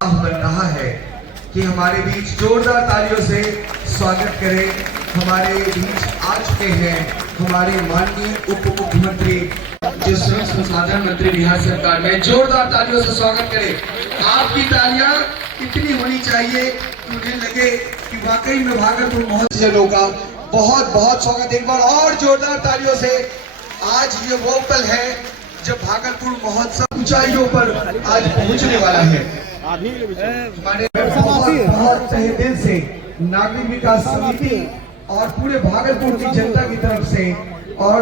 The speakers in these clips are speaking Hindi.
बन रहा है कि हमारे बीच जोरदार तालियों से स्वागत करें। हमारे बीच आ चुके हैं हमारे माननीय उप मुख्यमंत्री जो श्रम संसाधन मंत्री बिहार सरकार में। जोरदार तालियों से स्वागत करें। आपकी तालियां इतनी होनी चाहिए कि उन्हें लगे कि वाकई में भागलपुर महोत्सव का बहुत बहुत स्वागत। एक बार और जोरदार तालियों से। आज ये वो पल है जब भागलपुर महोत्सव ऊंचाइयों पर आज पहुंचने वाला है। हमारे बहुत तहे दिल से नागरिक विकास समिति और पूरे भागलपुर की जनता की तरफ से और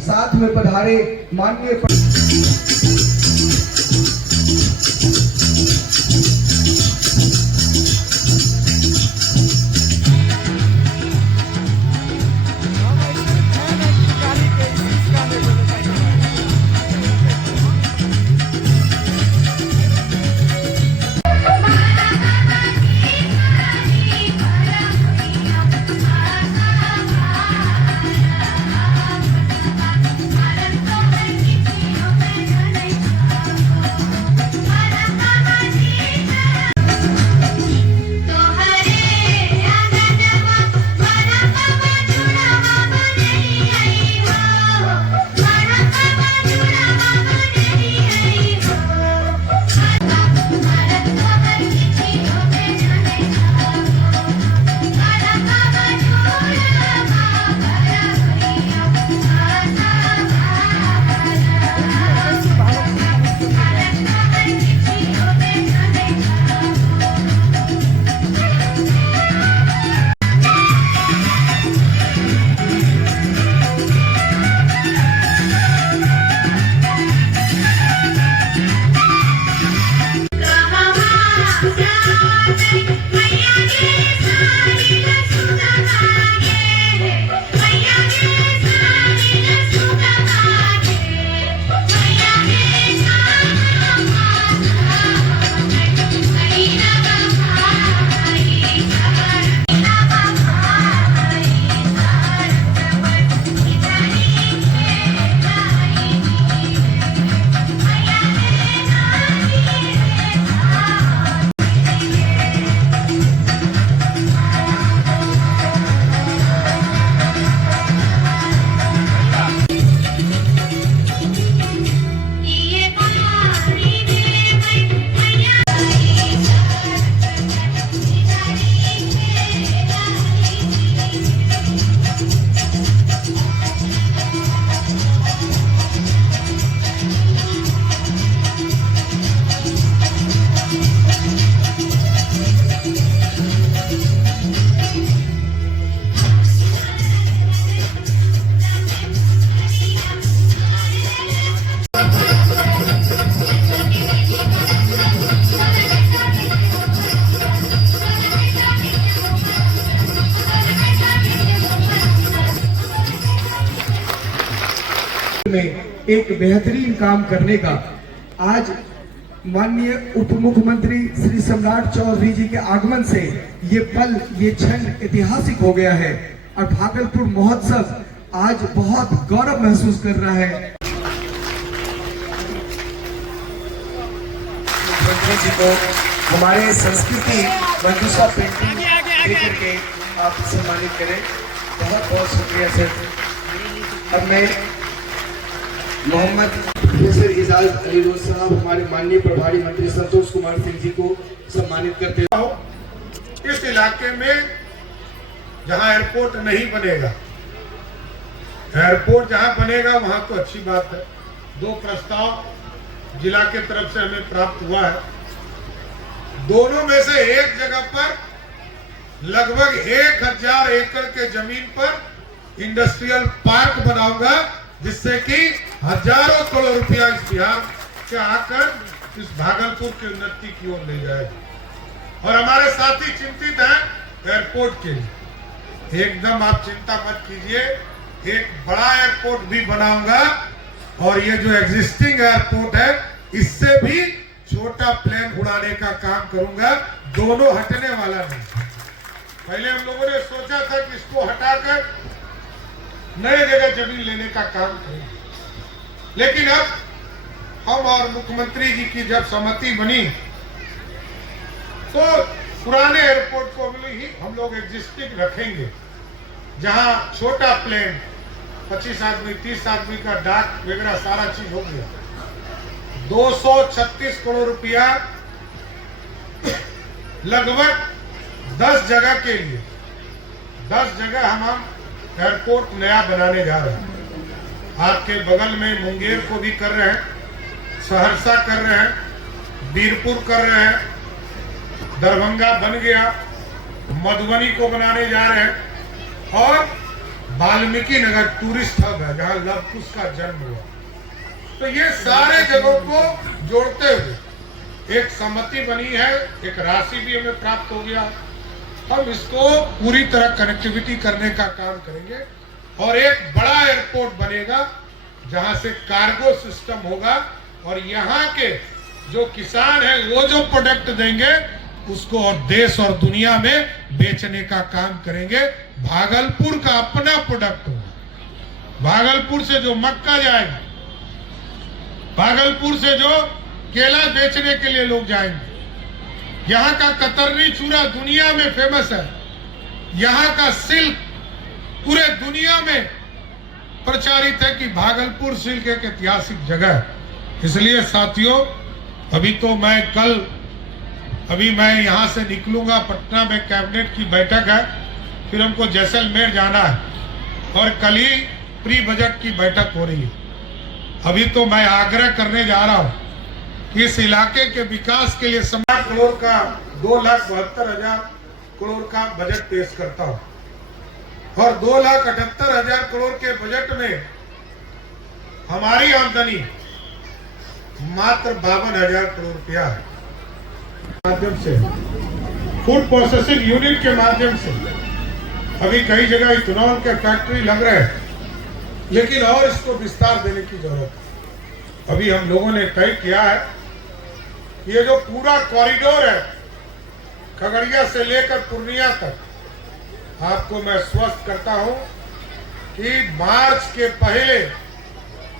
साथ में पधारे माननीय में एक बेहतरीन काम करने का आज माननीय उप मुख्यमंत्री श्री सम्राट चौधरी जी के आगमन से ये पल ये क्षण ऐतिहासिक हो गया है और भागलपुर महोत्सव आज बहुत गौरव महसूस कर रहा है। मुख्यमंत्री जी को हमारे संस्कृति मंजूषा पेंटिंग देकर के आप सम्मानित करें। बहुत बहुत शुक्रिया सर। अब मैं मोहम्मद प्रोफेसर इजाज अली रोज साहब हमारे माननीय प्रभारी मंत्री संतोष कुमार सिंह जी को सम्मानित करते हैं। इस इलाके में जहां एयरपोर्ट नहीं बनेगा, एयरपोर्ट जहां बनेगा वहां तो अच्छी बात है। 2 प्रस्ताव जिला के तरफ से हमें प्राप्त हुआ है। दोनों में से एक जगह पर लगभग 1000 एकड़ के जमीन पर इंडस्ट्रियल पार्क बनाऊंगा, जिससे कि हजारों करोड़ रुपया इस बिहार के आकर इस भागलपुर की उन्नति की ओर ले जाएगा। और हमारे साथी चिंतित हैं एयरपोर्ट के लिए। एकदम आप चिंता मत कीजिए, एक बड़ा एयरपोर्ट भी बनाऊंगा और ये जो एग्जिस्टिंग एयरपोर्ट है इससे भी छोटा प्लेन उड़ाने का काम करूंगा। दोनों हटने वाला नहीं। पहले हम लोगों ने सोचा था कि इसको हटाकर नए जगह जमीन लेने का काम करें, लेकिन अब हम और मुख्यमंत्री जी की जब सहमति बनी तो पुराने एयरपोर्ट को भी हम लोग एग्जिस्टिंग रखेंगे, जहां छोटा प्लेन 25 आदमी 30 आदमी का डाक वगैरह सारा चीज हो गया। 236 करोड़ रुपया लगभग 10 जगह के लिए, 10 जगह हम एयरपोर्ट नया बनाने जा रहे हैं। आपके बगल में मुंगेर को भी कर रहे हैं, सहरसा कर रहे हैं, बीरपुर कर रहे हैं, दरभंगा बन गया, मधुबनी को बनाने जा रहे हैं और वाल्मीकि नगर टूरिस्ट हब है जहां लव कुश का जन्म हुआ। तो ये सारे जगहों को जोड़ते हुए एक सहमति बनी है, एक राशि भी हमें प्राप्त हो गया। हम इसको पूरी तरह कनेक्टिविटी करने का काम करेंगे और एक बड़ा एयरपोर्ट बनेगा जहां से कार्गो सिस्टम होगा और यहाँ के जो किसान हैं वो जो प्रोडक्ट देंगे उसको और देश और दुनिया में बेचने का काम करेंगे। भागलपुर का अपना प्रोडक्ट होगा। भागलपुर से जो मक्का जाएगा, भागलपुर से जो केला बेचने के लिए लोग जाएंगे, यहाँ का कतरनी चूड़ा दुनिया में फेमस है, यहाँ का सिल्क पूरे दुनिया में प्रचारित है कि भागलपुर सिल्क एक ऐतिहासिक जगह है। इसलिए साथियों, अभी मैं यहाँ से निकलूंगा, पटना में कैबिनेट की बैठक है, फिर हमको जैसलमेर जाना है और कल ही प्री बजट की बैठक हो रही है। अभी तो मैं आग्रह करने जा रहा हूँ कि इस इलाके के विकास के लिए 7 करोड़ का 2,72,000 करोड़ का बजट पेश करता हूँ और 2,78,000 करोड़ के बजट में हमारी आमदनी मात्र 52,000 करोड़ रुपया है। माध्यम से फूड प्रोसेसिंग यूनिट के माध्यम से अभी कई जगह इथेनॉल के फैक्ट्री लग रहे हैं, लेकिन और इसको विस्तार देने की जरूरत है। अभी हम लोगों ने तय किया है कि ये जो पूरा कॉरिडोर है खगड़िया से लेकर पूर्णिया तक, आपको मैं स्वस्थ करता हूं कि मार्च के पहले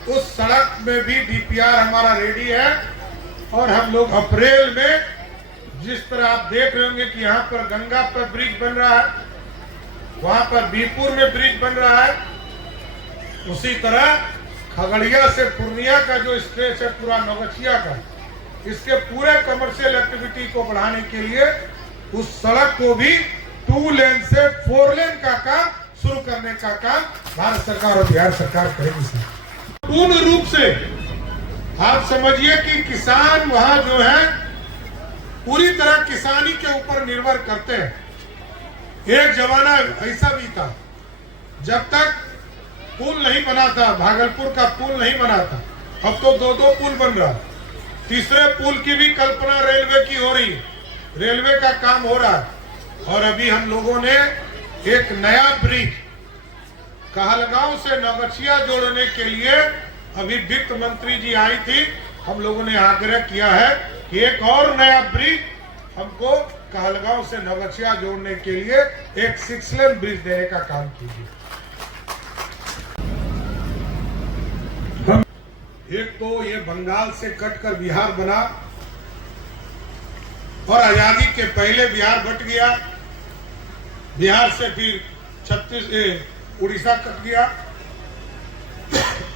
उस सड़क में भी डीपीआर हमारा रेडी है और हम लोग अप्रैल में, जिस तरह आप देख रहे होंगे कि यहाँ पर गंगा पर ब्रिज बन रहा है, वहां पर बीरपुर में ब्रिज बन रहा है, उसी तरह खगड़िया से पूर्णिया का जो स्ट्रेच है पूरा नौगछिया का, इसके पूरे कमर्शियल एक्टिविटी को बढ़ाने के लिए उस सड़क को भी 2 लेन से 4 लेन का काम शुरू करने का काम भारत सरकार और बिहार सरकार करेगी। पूर्ण रूप से आप समझिए कि किसान वहां जो है पूरी तरह किसानी के ऊपर निर्भर करते हैं। एक जमाना ऐसा भी था जब तक पुल नहीं बना था, भागलपुर का पुल नहीं बना था, अब तो 2 पुल बन रहा। तीसरे पुल की भी कल्पना रेलवे की हो रही है, रेलवे का काम हो रहा है और अभी हम लोगों ने एक नया ब्रिज कहलगांव से नौगछिया जोड़ने के लिए, अभी वित्त मंत्री जी आई थी, हम लोगों ने आग्रह किया है कि एक और नया ब्रिज हमको कहलगांव से नौगछिया जोड़ने के लिए एक 6 लेन ब्रिज देने का काम कीजिए। एक तो ये बंगाल से कटकर बिहार बना और आजादी के पहले बिहार बट गया, बिहार से फिर उड़ीसा कट गया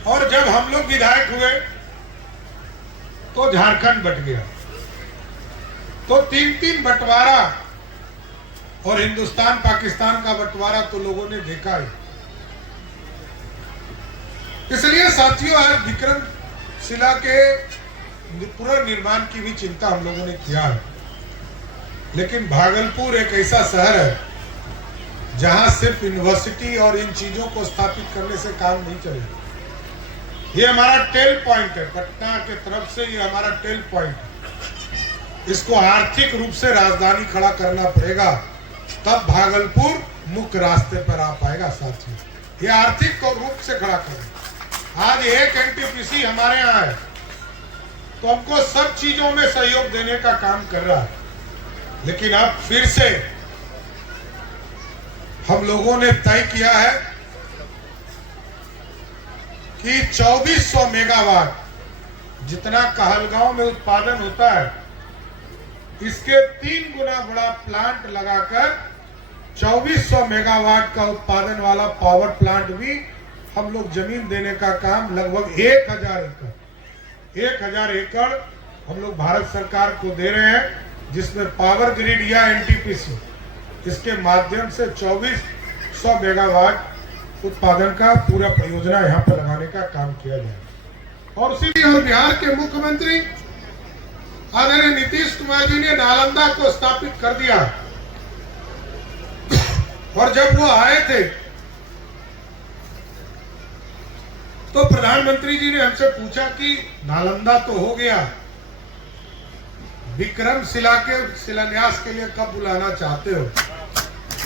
और जब हम लोग विधायक हुए तो झारखंड बट गया। तो 3 बंटवारा और हिंदुस्तान पाकिस्तान का बंटवारा तो लोगों ने देखा ही। इसलिए साथियों, आज विक्रमशिला के पुनर्निर्माण की भी चिंता हम लोगों ने किया है, लेकिन भागलपुर एक ऐसा शहर है जहां सिर्फ यूनिवर्सिटी और इन चीजों को स्थापित करने से काम नहीं चलेगा। ये हमारा टेल पॉइंट है, पटना के तरफ से ये हमारा टेल पॉइंट है। इसको आर्थिक रूप से राजधानी खड़ा करना पड़ेगा, तब भागलपुर मुख्य रास्ते पर आ पाएगा। साथियों, ये आर्थिक रूप से खड़ा करें। आज एक एनटीपीसी हमारे यहाँ है तो हमको सब चीजों में सहयोग देने का काम कर रहा है, लेकिन अब फिर से हम लोगों ने तय किया है कि 2400 मेगावाट जितना कहलगांव में उत्पादन होता है इसके 3 गुना बड़ा प्लांट लगाकर 2400 मेगावाट का उत्पादन वाला पावर प्लांट भी हम लोग जमीन देने का काम लगभग 1000 एकड़ हम लोग भारत सरकार को दे रहे हैं, जिसमें पावर ग्रिड या एनटीपीसी इसके माध्यम से 2400 मेगावाट उत्पादन का पूरा परियोजना यहाँ पर लगाने का काम किया जाए। और उसी और बिहार के मुख्यमंत्री आदरणीय नीतीश कुमार जी ने नालंदा को स्थापित कर दिया। और जब वो आए थे तो प्रधानमंत्री जी ने हमसे पूछा कि नालंदा तो हो गया, विक्रमशिला के शिलान्यास के लिए कब बुलाना चाहते हो?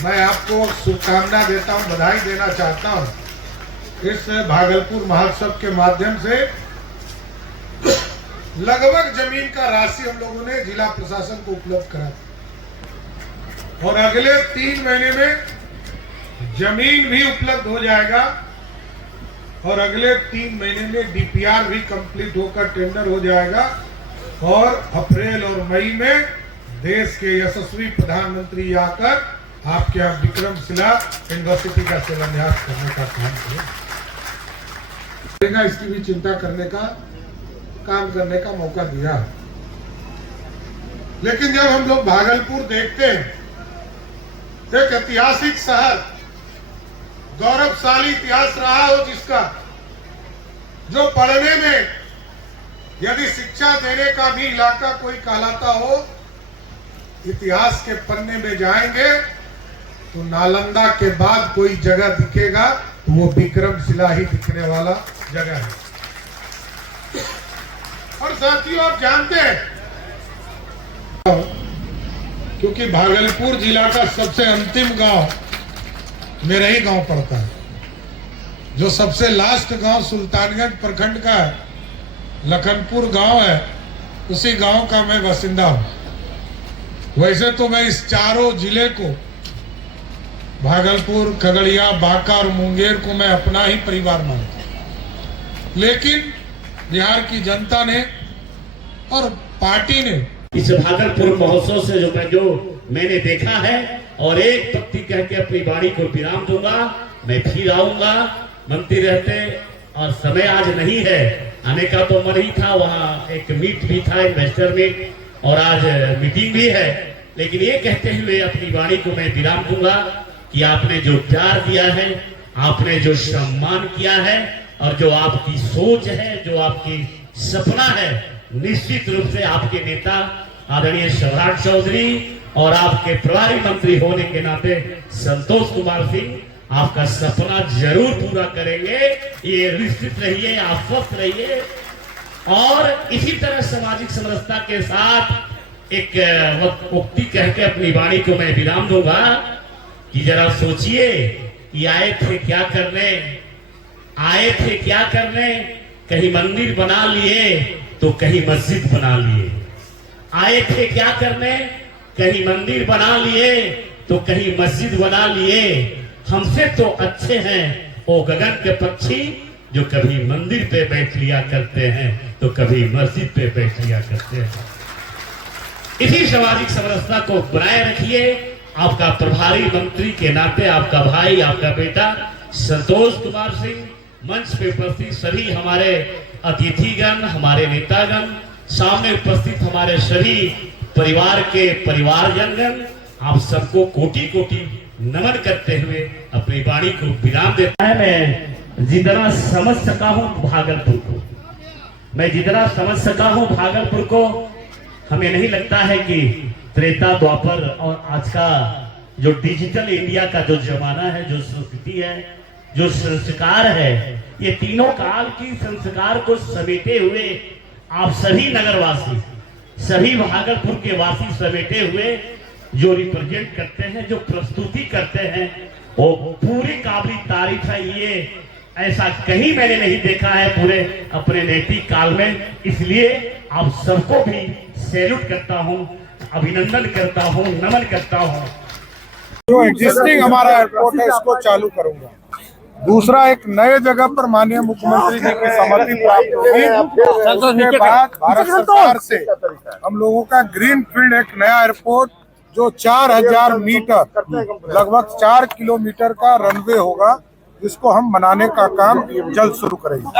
मैं आपको शुभकामना देता हूं, बधाई देना चाहता हूं। इस भागलपुर महोत्सव के माध्यम से लगभग जमीन का राशि हम लोगों ने जिला प्रशासन को उपलब्ध करा और अगले 3 महीने में जमीन भी उपलब्ध हो जाएगा और अगले 3 महीने में डीपीआर भी कंप्लीट होकर टेंडर हो जाएगा और अप्रैल और मई में देश के यशस्वी प्रधानमंत्री आकर आपके यहाँ विक्रमशिला यूनिवर्सिटी का शिलान्यास करने का काम करेगा। इसकी भी चिंता करने का काम करने का मौका दिया। लेकिन जब हम लोग भागलपुर देखते हैं, एक ऐतिहासिक शहर, गौरवशाली इतिहास रहा हो जिसका, जो पढ़ने में यदि शिक्षा देने का भी इलाका कोई कहलाता हो, इतिहास के पन्ने में जाएंगे तो नालंदा के बाद कोई जगह दिखेगा तो वो विक्रमशिला ही दिखने वाला जगह है। और साथियों, आप जानते हैं, क्योंकि भागलपुर जिला का सबसे अंतिम गांव मेरा ही गांव पड़ता है, जो सबसे लास्ट गांव सुल्तानगंज प्रखंड का है, लखनपुर गांव है, उसी गांव का मैं बासिंदा हूं। वैसे तो मैं इस चारों जिले को, भागलपुर, खगड़िया, बांका और मुंगेर को मैं अपना ही परिवार मानता हूं, लेकिन बिहार की जनता ने और पार्टी ने इस भागलपुर महोत्सव से जो मैंने देखा है, और एक पत्ती कह के अपनी वाणी को विराम दूंगा। मैं फिर आऊंगा, मंत्री रहते, और समय आज नहीं है, आने का तो मन ही था, वहाँ एक मीट भी था, इन्वेस्टर मीट, और आज मीटिंग भी है। लेकिन ये कहते हुए अपनी वाणी को मैं विराम दूंगा कि आपने जो प्यार दिया है, आपने जो सम्मान किया है, और जो आपकी सोच है, जो आपकी सपना है, निश्चित रूप से आपके नेता आदरणीय शिवराज चौधरी और आपके प्रभारी मंत्री होने के नाते संतोष कुमार सिंह आपका सपना जरूर पूरा करेंगे। ये निश्चित रहिए, आप स्वस्थ रहिए। और इसी तरह सामाजिक समरसता के साथ एक उक्ति कह के अपनी वाणी को मैं विराम दूंगा कि जरा सोचिए कि आए थे क्या करने, कहीं मंदिर बना लिए तो कहीं मस्जिद बना लिए। आए थे क्या करने, कहीं मंदिर बना लिए तो कहीं मस्जिद बना लिए। हमसे तो अच्छे हैं वो गगन के पक्षी, जो कभी मंदिर पे बैठ लिया करते हैं तो कभी मस्जिद पे बैठ लिया करते हैं। इसी सामाजिक समरसता को बनाए रखिए। आपका प्रभारी मंत्री के नाते आपका भाई, आपका बेटा संतोष कुमार सिंह, मंच पे उपस्थित सभी हमारे अतिथिगण, हमारे नेतागण, सामने उपस्थित हमारे सभी परिवार के परिवारजनगण, आप सबको कोटि कोटि नमन करते हुए अपनी वाणी को विराम देता है। मैं जितना समझ सका हूं भागलपुर को, हमें नहीं लगता है कि त्रेता, द्वापर और आज का जो डिजिटल इंडिया का जो जमाना है, जो संस्कृति है, जो संस्कार है, ये तीनों काल की संस्कार को समेटे हुए आप सभी नगरवासी, सभी भागलपुर के वासी समेटे हुए जो रिप्रेजेंट करते हैं, जो प्रस्तुति करते हैं, वो पूरी काबिल तारीफ है। ये ऐसा कहीं मैंने नहीं देखा है पूरे अपने नैतिक काल में। इसलिए आप सबको भी सैल्यूट करता हूं, अभिनंदन करता हूं, नमन करता हूं। जो एग्जिस्टिंग हमारा एयरपोर्ट है इसको चालू करूंगा, दूसरा एक नए जगह पर माननीय मुख्यमंत्री जी की सहमति प्राप्त होगी। उसके बाद भारत सरकार से हम लोगों का ग्रीन फील्ड एक नया एयरपोर्ट जो 4000 मीटर लगभग 4 किलोमीटर का रनवे होगा, जिसको हम बनाने का काम जल्द शुरू करेंगे।